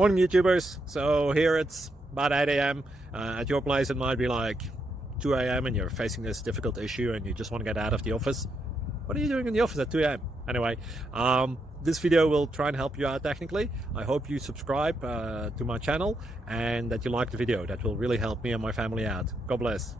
Morning YouTubers. So here it's about 8 a.m. At your place it might be like 2 a.m. and you're facing this difficult issue and you just want to get out of the office. What are you doing in the office at 2 a.m.? Anyway, this video will try and help you out technically. I hope you subscribe to my channel and that you like the video. That will really help me and my family out. God bless.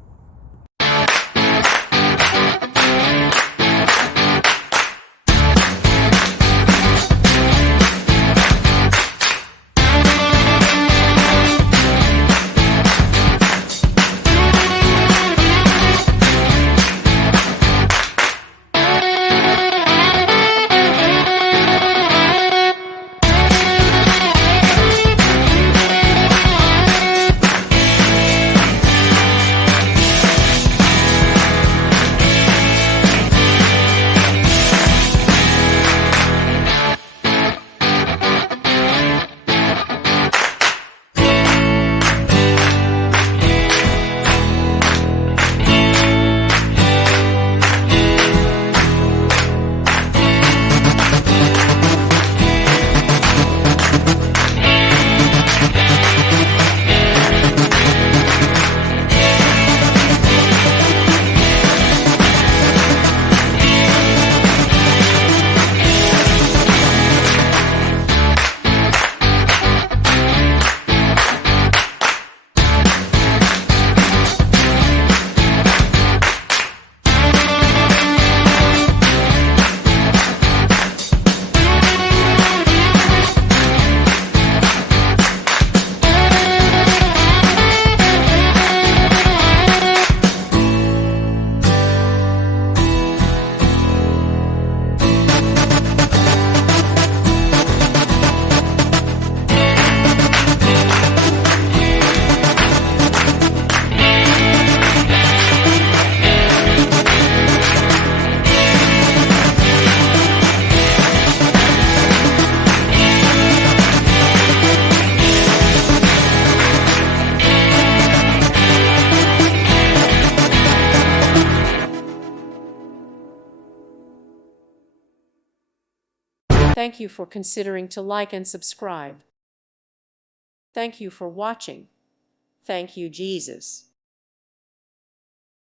Thank you for considering to like and subscribe. Thank you for watching. Thank you, Jesus.